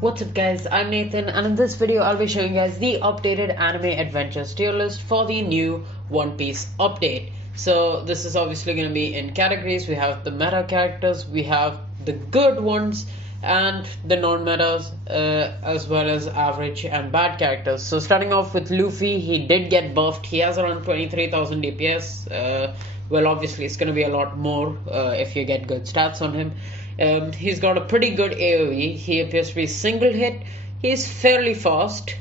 What's up guys, I'm Nathan and in this video I'll be showing you guys the updated anime adventures tier list for the new One Piece update. So this is obviously going to be in categories. We have the meta characters, we have the good ones and the non-metas as well as average and bad characters. So starting off with Luffy, he did get buffed. He has around 23,000 DPS. Well, obviously it's going to be a lot more if you get good stats on him. He's got a pretty good AoE. He appears to be single hit. He's fairly fast.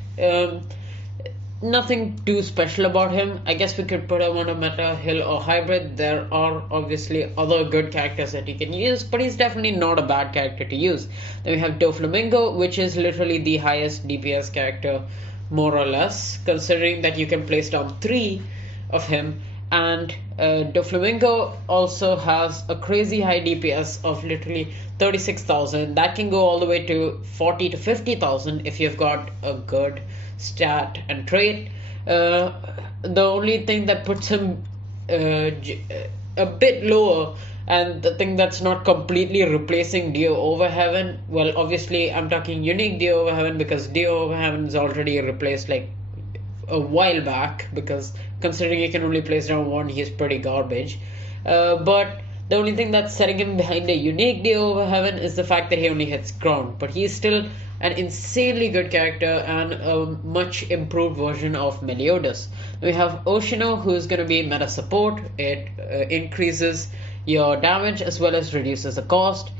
Nothing too special about him. I guess we could put him on a meta, hill, or hybrid. There are obviously other good characters that you can use, but he's definitely not a bad character to use. Then we have Doflamingo, which is literally the highest DPS character, more or less, considering that you can place down 3 of him. And Doflamingo also has a crazy high DPS of literally 36,000. That can go all the way to 40 to 50,000 if you've got a good stat and trait. The only thing that puts him a bit lower, and the thing that's not completely replacing Dio Over Heaven, well, obviously I'm talking unique Dio Over Heaven because Dio Over Heaven is already replaced like a while back, because considering he can only place down 1, he's pretty garbage. But the only thing that's setting him behind a unique Dio Over Heaven is the fact that he only hits ground, but he's still an insanely good character and a much improved version of Meliodas. We have Oshino, who's going to be meta support. It increases your damage as well as reduces the cost.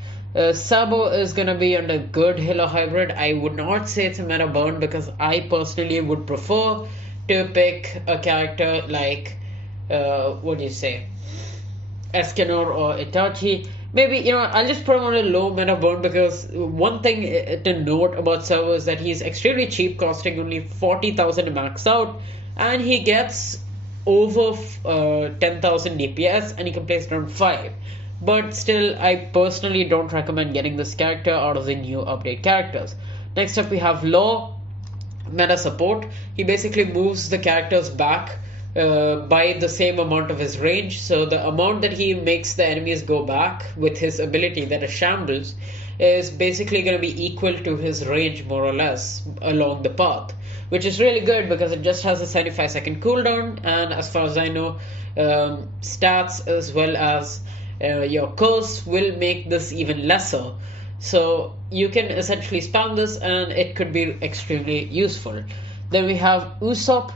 Sabo is going to be under good Hilo hybrid. I would not say it's a meta burn because I personally would prefer to pick a character like, what do you say, Escanor or Itachi. Maybe, I'll just put him on a low meta burn because one thing to note about Sabo is that he's extremely cheap, costing only 40,000 to max out, and he gets over 10,000 DPS and he can place around 5. But still, I personally don't recommend getting this character out of the new update characters. Next up we have Law, meta support. He basically moves the characters back by the same amount of his range. So the amount that he makes the enemies go back with his ability, that is Shambles, is basically going to be equal to his range more or less along the path, which is really good because it just has a 75-second cooldown, and as far as I know, stats as well as your curse will make this even lesser. So you can essentially spam this and it could be extremely useful. Then we have Usopp.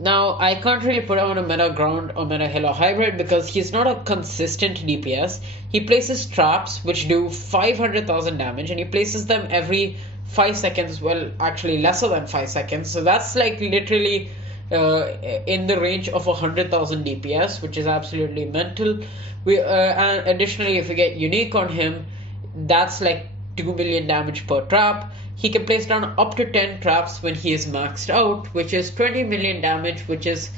Now I can't really put him on a meta ground or meta hill or hybrid because he's not a consistent DPS. He places traps which do 500,000 damage and he places them every 5 seconds. Well, actually lesser than 5 seconds. So that's like literally in the range of 100,000 DPS, which is absolutely mental. And additionally, if we get unique on him, that's like 2 million damage per trap. He can place down up to 10 traps when he is maxed out, which is 20 million damage, which is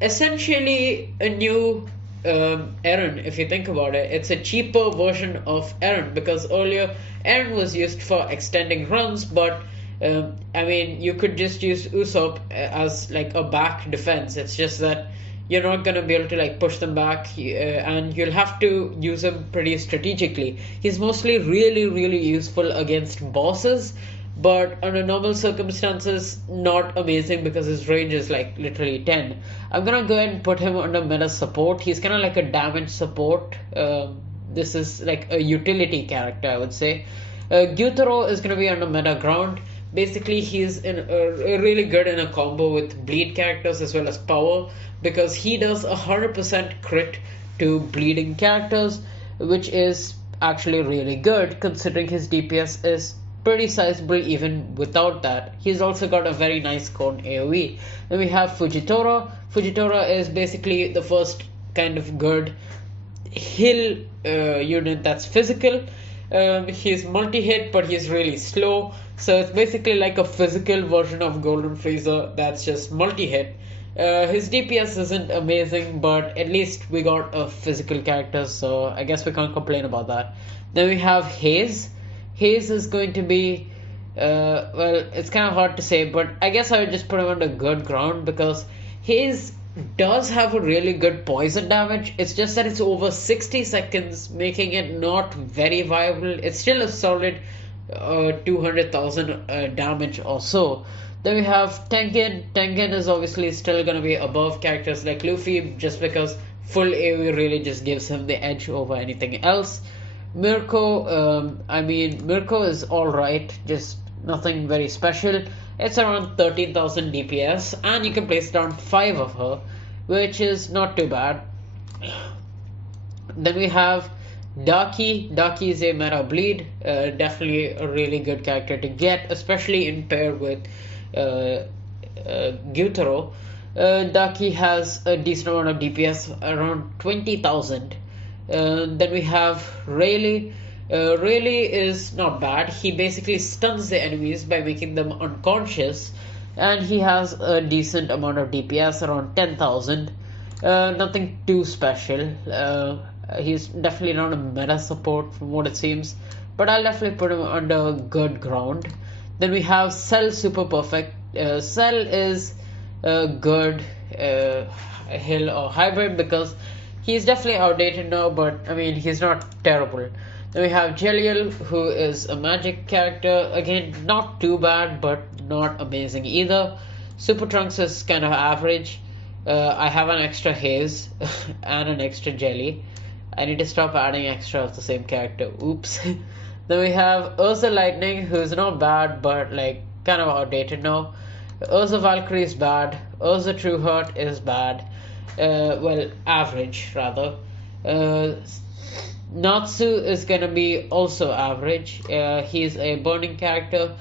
essentially a new Eren. If you think about it, it's a cheaper version of Eren because earlier Eren was used for extending runs, but I mean, you could just use Usopp as like a back defense. It's just that you're not gonna be able to like push them back, and you'll have to use him pretty strategically. He's mostly really useful against bosses, but under normal circumstances, not amazing because his range is like literally 10. I'm gonna go ahead and put him under meta support. He's kind of like a damage support. This is like a utility character, I would say. Gyutaro is gonna be under meta ground. Basically, he's really good in a combo with bleed characters as well as power because he does 100% crit to bleeding characters, which is actually really good considering his DPS is pretty sizable even without that. He's also got a very nice cone AoE. Then we have Fujitora. Fujitora is basically the first kind of good hill unit that's physical. He's multi-hit, but he's really slow. So it's basically like a physical version of Golden Freezer that's just multi-hit. His DPS isn't amazing, but at least we got a physical character, so I guess we can't complain about that. Then we have Haze. Haze is going to be, well, it's kind of hard to say, but I guess I would just put him on the good ground because Haze does have a really good poison damage. It's just that it's over 60 seconds, making it not very viable. It's still a solid 200,000 damage or so. Then we have Tengen. Tengen is obviously still gonna be above characters like Luffy just because full AoE really just gives him the edge over anything else. Mirko, I mean, Mirko is alright, just nothing very special. It's around 13,000 DPS, and you can place down 5 of her, which is not too bad. Then we have Daki. Daki is a meta bleed, definitely a really good character to get, especially in pair with Gyutaro. Daki has a decent amount of DPS, around 20,000. Then we have Rayleigh. Rayleigh is not bad. He basically stuns the enemies by making them unconscious, and he has a decent amount of DPS, around 10,000. Nothing too special. He's definitely not a meta support from what it seems, but I'll definitely put him under good ground. Then we have Cell Super Perfect. Cell is a good hill or hybrid because he's definitely outdated now, but I mean, he's not terrible. Then we have Jeliel, who is a magic character. Again, not too bad, but not amazing either. Super Trunks is kind of average. I have an extra Haze and an extra Jelly. I need to stop adding extra of the same character. Oops. Then we have Ursa Lightning, who's not bad, but like kind of outdated now. Ursa Valkyrie is bad. Ursa Trueheart is bad. Well, average rather. Natsu is gonna be also average. He's a burning character.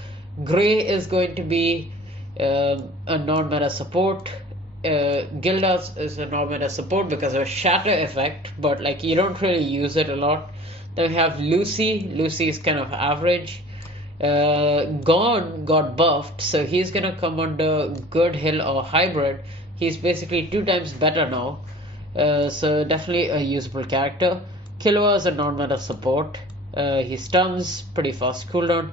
Gray is going to be a non-meta support. Gildas is a non-meta support because of a shatter effect, but like you don't really use it a lot. Then we have Lucy. Lucy is kind of average. Gon got buffed, so he's gonna come under good hill or hybrid. He's basically 2 times better now, so definitely a usable character. Killua is a non-meta support. He stuns, pretty fast cooldown.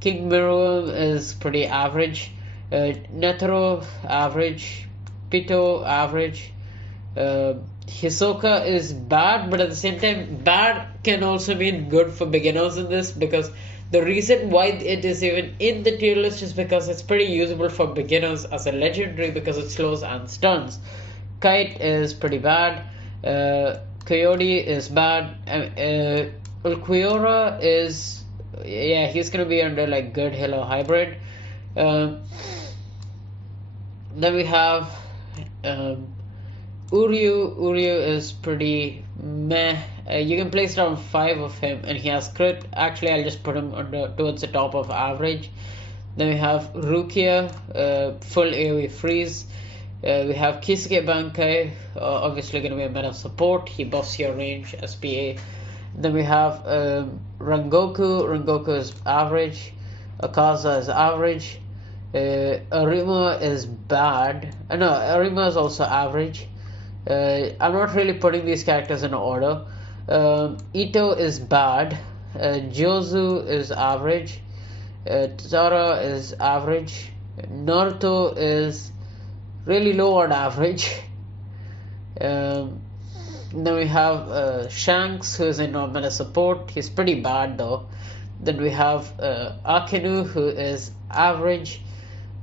King Miriam is pretty average. Netero average. Pito average. Hisoka is bad, but at the same time, bad can also mean good for beginners in this, because the reason why it is even in the tier list is because it's pretty usable for beginners as a legendary because it slows and stuns. Kite is pretty bad. Coyote is bad. Ulquiorra is, yeah, he's gonna be under like good hill or hybrid. Then we have Uryu. Uryu is pretty meh. You can place around 5 of him, and he has crit. Actually, I'll just put him under towards the top of average. Then we have Rukia, full AoE freeze. We have Kisuke Bankai, obviously going to be a meta support. He buffs your range, SPA. Then we have Rengoku. Rengoku is average. Akaza is average. Arima is bad. No, Arima is also average. I'm not really putting these characters in order. Ito is bad. Jozu is average. Tara is average. Naruto is really low on average. Then we have Shanks, who is a non-meta support. He's pretty bad though. Then we have Akenu, who is average.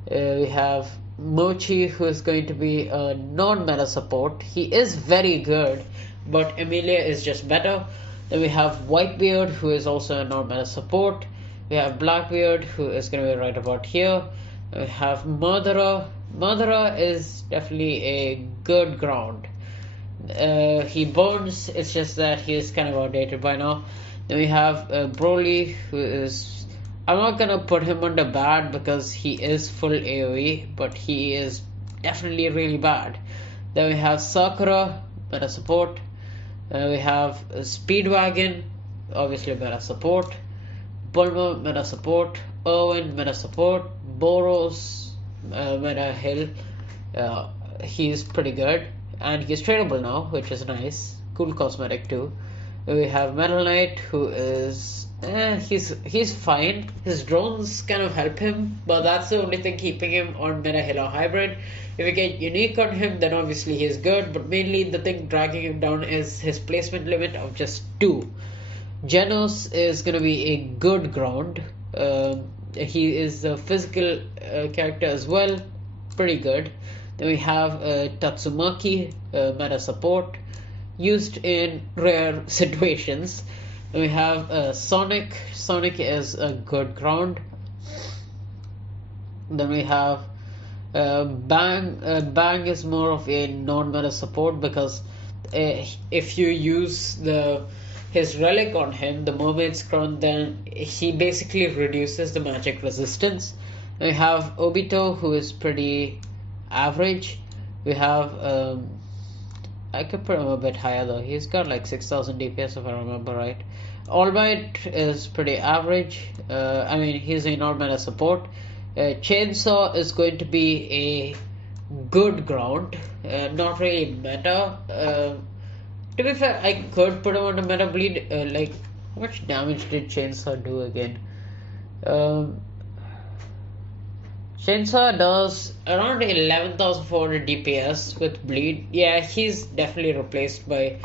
We have Mochi, who is going to be a non-meta support. He is very good, but Emilia is just better. Then we have Whitebeard, who is also a non-meta support. We have Blackbeard, who is going to be right about here. We have Madara. Madara is definitely a good ground. He burns, it's just that he is kind of outdated by now. Then we have Broly, who is, I'm not gonna put him under bad because he is full AoE, but he is definitely really bad. Then we have Sakura, meta support. We have Speedwagon, obviously meta support. Bulma, meta support. Erwin, meta support. Boros, meta hill. He's pretty good, and he's tradable now, which is nice. Cool cosmetic too. We have Metal Knight, who is he's fine. His drones kind of help him, but that's the only thing keeping him on meta hill or hybrid. If we get unique on him, then obviously he's good, but mainly the thing dragging him down is his placement limit of just 2. Genos is gonna be a good ground. He is a physical character as well, pretty good. Then we have Tatsumaki, meta support, used in rare situations. Then we have Sonic. Sonic is a good ground. Then we have Bang. Bang is more of a non-meta support because if you use his relic on him, the Mermaid's Crown, then he basically reduces the magic resistance. We have Obito, who is pretty average. We have I could put him a bit higher though. He's got like 6,000 DPS if I remember right. All Might is pretty average. I mean, he's a non-meta support. Chainsaw is going to be a good ground, not really meta. To be fair, I could put him on a meta bleed. Like, how much damage did Chainsaw do again? Chainsaw does around 11,400 DPS with bleed. Yeah, he's definitely replaced by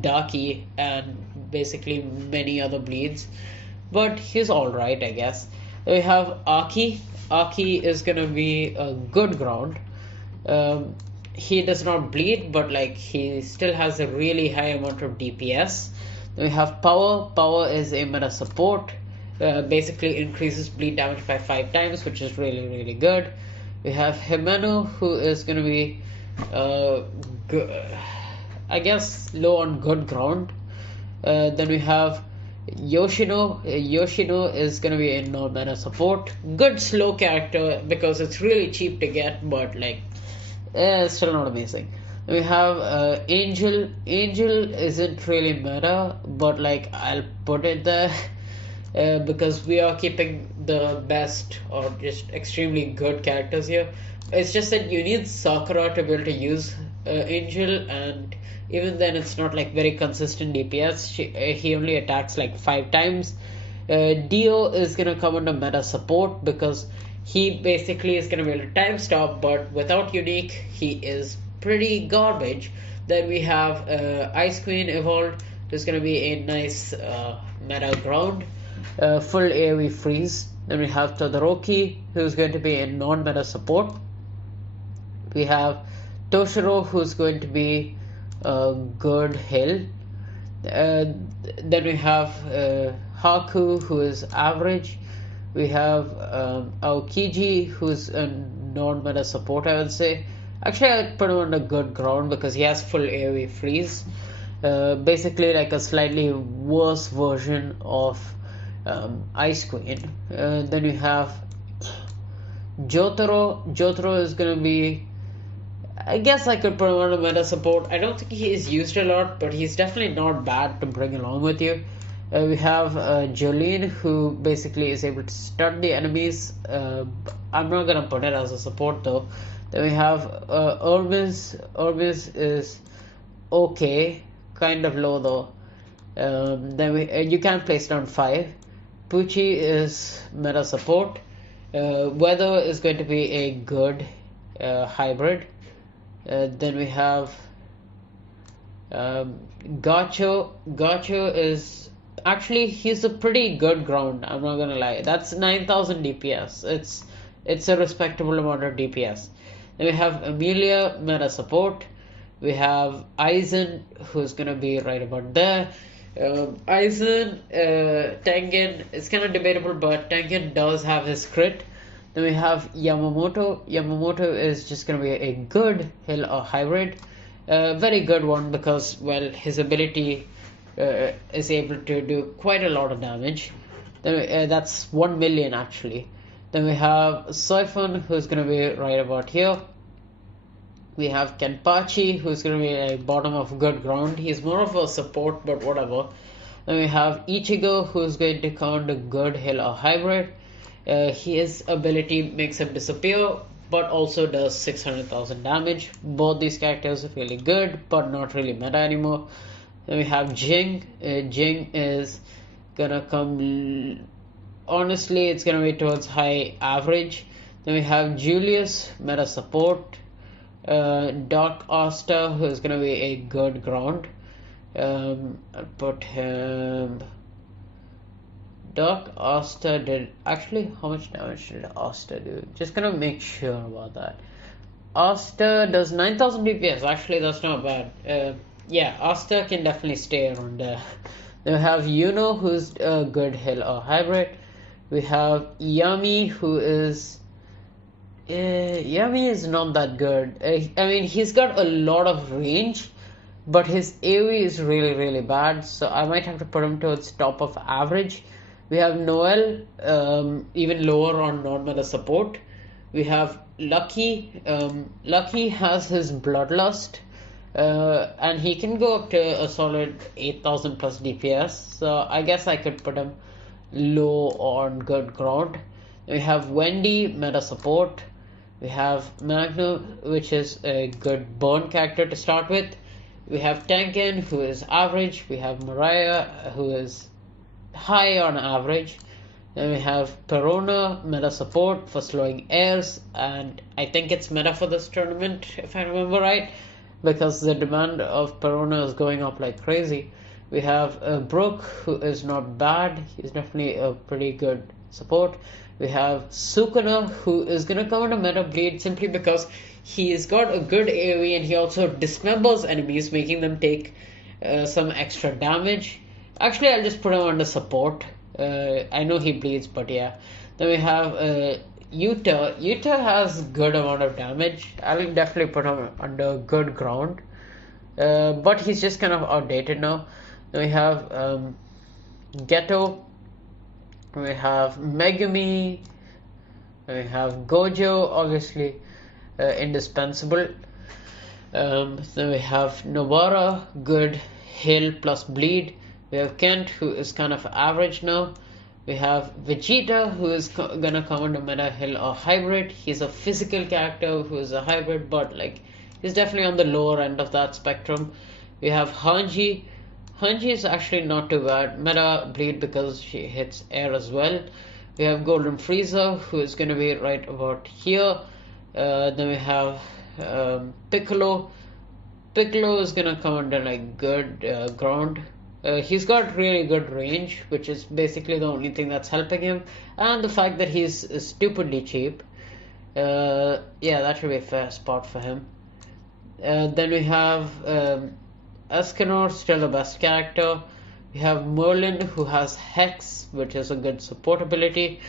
Darky and basically many other bleeds, but he's alright, I guess. We have Aki. Aki is gonna be a good ground. He does not bleed, but like he still has a really high amount of DPS. Then we have Power. Power is a meta support. Basically increases bleed damage by 5 times, which is really good. We have Himeno, who is gonna be I guess low on good ground. Then we have Yoshino. Yoshino is gonna be a non-meta support. Good slow character because it's really cheap to get, but like still not amazing. Then we have Angel. Angel isn't really meta, but like I'll put it there because we are keeping the best or just extremely good characters here. It's just that you need Sakura to be able to use Angel, and even then it's not like very consistent DPS. He only attacks like 5 times. Dio is gonna come under meta support because he basically is gonna be able to time stop, but without unique he is pretty garbage. Then we have Ice Queen evolved, who's gonna be a nice meta ground. Full AoE freeze. Then we have Todoroki, who's going to be a non-meta support. We have Toshiro, who's going to be a good heal. Then we have Haku, who is average. We have Aokiji, who's a non-meta support, I would say. Actually, I'd put him on a good ground because he has full AoE freeze. Basically like a slightly worse version of Ice Queen. Then we have Jotaro. Jotaro is gonna be, I guess I could put him on a meta support. I don't think he is used a lot, but he's definitely not bad to bring along with you. We have Jolene, who basically is able to stun the enemies. I'm not gonna put it as a support though. Then we have Hermes. Hermes is okay, kind of low though. Then you can place down 5. Pucci is meta support. Weather is going to be a good hybrid. Then we have Gacho. Gacho is actually, he's a pretty good ground. I'm not gonna lie. That's 9,000 DPS. It's a respectable amount of DPS. Then we have Amelia, meta support. We have Aizen, who's gonna be right about there. Aizen, Tengen, it's kind of debatable, but Tengen does have his crit. Then we have Yamamoto. Yamamoto is just gonna be a good heal or hybrid. Very good one because, well, his ability is able to do quite a lot of damage. Then that's 1 million actually. Then we have Siphon, who's gonna be right about here. We have Kenpachi, who's going to be a bottom of good ground. He's more of a support, but whatever. Then we have Ichigo, who's going to count a good heal or hybrid. His ability makes him disappear, but also does 600,000 damage. Both these characters are really good, but not really meta anymore. Then we have Jing. Jing is gonna come, honestly, it's gonna be towards high average. Then we have Julius, meta support. Doc Oster, who is going to be a good ground. I'll put him Dark Asta did actually how much damage did Asta do? Just gonna make sure about that. Asta does 9000 DPS. Actually, that's not bad. Yeah, Asta can definitely stay around there. Then we have Yuno, who's a good hill or hybrid. We have Yami, who is. Yami is not that good. I mean, he's got a lot of range, but his AoE is really, really bad. So I might have to put him towards top of average. We have Noel, even lower on non-meta support. We have Lucky. Lucky has his Bloodlust, and he can go up to a solid 8000 plus DPS. So I guess I could put him low on good ground. We have Wendy, meta support. We have Magnum, which is a good burn character to start with. We have Tengen, who is average. We have Mariah, who is high on average. Then we have Perona, meta support for slowing airs, and I think it's meta for this tournament, if I remember right, because the demand of Perona is going up like crazy. We have Brook, who is not bad. He's definitely a pretty good support. We have Sukuna, who is going to come into meta bleed simply because he's got a good AoE and he also dismembers enemies, making them take some extra damage. Actually, I'll just put him under support. I know he bleeds, but yeah. Then we have Yuta. Yuta has good amount of damage. I'll definitely put him under good ground. But he's just kind of outdated now. Then we have Ghetto. We have Megumi. We have Gojo, obviously indispensable. Then we have Nobara, good heal plus bleed. We have Kent, who is kind of average now. We have Vegeta, who is gonna come under meta heal or hybrid. He's a physical character who is a hybrid, but like he's definitely on the lower end of that spectrum. We have Hanji. Hanji is actually not too bad. Meta bleed because she hits air as well. We have Golden Frieza, who is gonna be right about here. Then we have Piccolo. Piccolo is gonna come under like good ground. He's got really good range, which is basically the only thing that's helping him, and the fact that he's stupidly cheap. Yeah, that should be a fair spot for him. Then we have Escanor, still the best character. We have Merlin, who has Hex, which is a good support ability.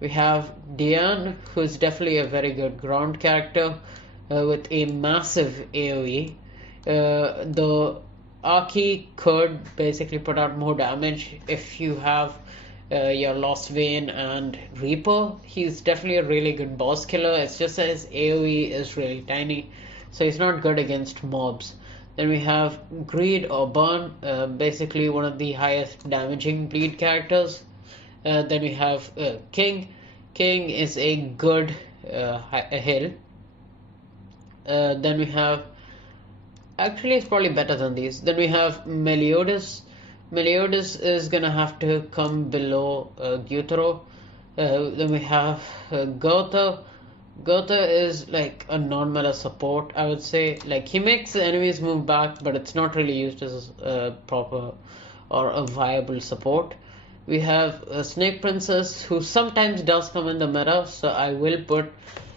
We have Diane, who is definitely a very good ground character with a massive AoE. The Aki could basically put out more damage if you have your Lost Vein and Reaper. He's definitely a really good boss killer. It's just that his AoE is really tiny, so he's not good against mobs. Then we have Greed or Burn, basically one of the highest damaging bleed characters. Then we have King. King is a good heal. Then we have, actually it's probably better than these. Then we have Meliodas. Meliodas is gonna have to come below Gyutaro. Then we have Gotha. Gotha is like a non-meta support, I would say. Like he makes the enemies move back, but it's not really used as a proper or a viable support. We have Snake Princess, who sometimes does come in the meta, so I will put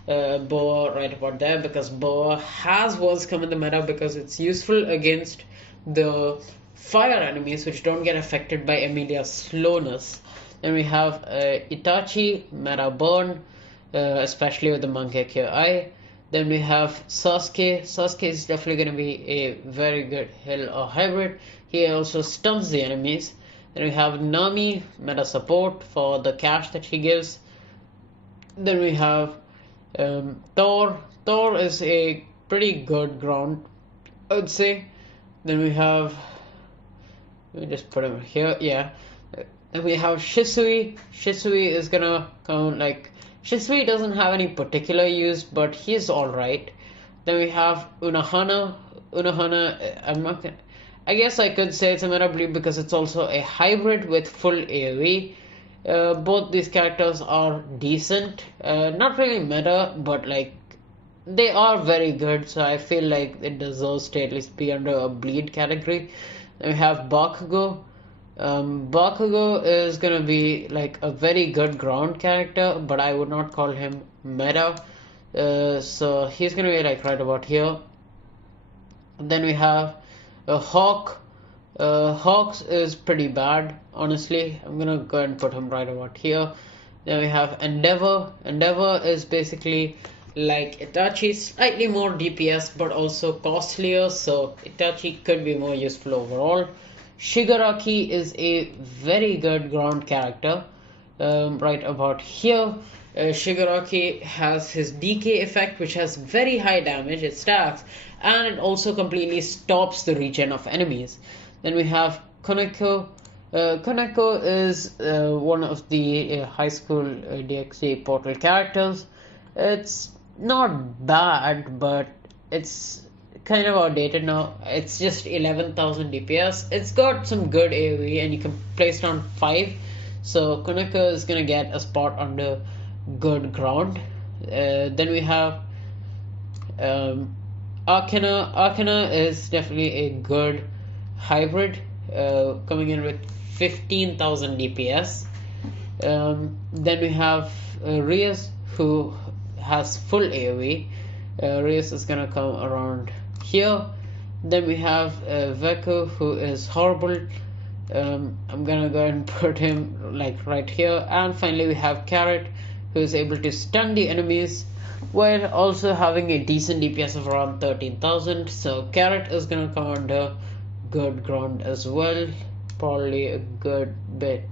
Boa right about there, because Boa has once come in the meta because it's useful against the fire enemies which don't get affected by Emilia's slowness. Then we have Itachi, meta burn, especially with the Mangekyo Eye. Then we have Sasuke. Sasuke is definitely going to be a very good heal or hybrid. He also stuns the enemies. Then we have Nami, meta support for the cash that he gives. Then we have Thor. Thor is a pretty good ground, I would say. Then we have, let me just put him here, yeah. Then we have Shisui. Shisui is gonna come like, Shisui doesn't have any particular use, but he's alright. Then we have Unohana. Unohana, I guess I could say it's a meta bleed because it's also a hybrid with full AoE. Both these characters are decent. Not really meta, but like they are very good, so I feel like it deserves to at least be under a bleed category. Then we have Bakugo. Bakugo is gonna be like a very good ground character, but I would not call him meta. So he's gonna be like right about here. Then we have Hawk. Hawks is pretty bad, honestly. I'm gonna go and put him right about here. Then we have Endeavor. Endeavor is basically like Itachi, slightly more DPS but also costlier, so Itachi could be more useful overall. Shigaraki is a very good ground character, right about here. Shigaraki has his DK effect, which has very high damage, it stacks, and it also completely stops the regen of enemies. Then we have Koneko. Koneko is one of the high school DxD portal characters. It's not bad, but it's kind of outdated now. It's just 11,000 DPS. It's got some good AoE and you can place it on 5. So Koneko is gonna get a spot under good ground. Then we have Arcana. Arcana is definitely a good hybrid, coming in with 15,000 DPS. Then we have Rias, who has full AoE. Rias is gonna come around here. Then we have Veku, who is horrible. I'm gonna go and put him like right here. And finally we have Carrot, who is able to stun the enemies while also having a decent DPS of around 13,000. So Carrot is gonna come under good ground as well, probably a good bit,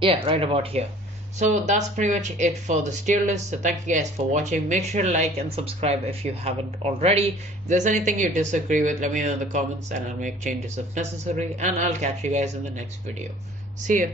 yeah, right about here. So that's pretty much it for this tier list. So thank you guys for watching. Make sure to like and subscribe if you haven't already. If there's anything you disagree with, let me know in the comments and I'll make changes if necessary, and I'll catch you guys in the next video. See ya.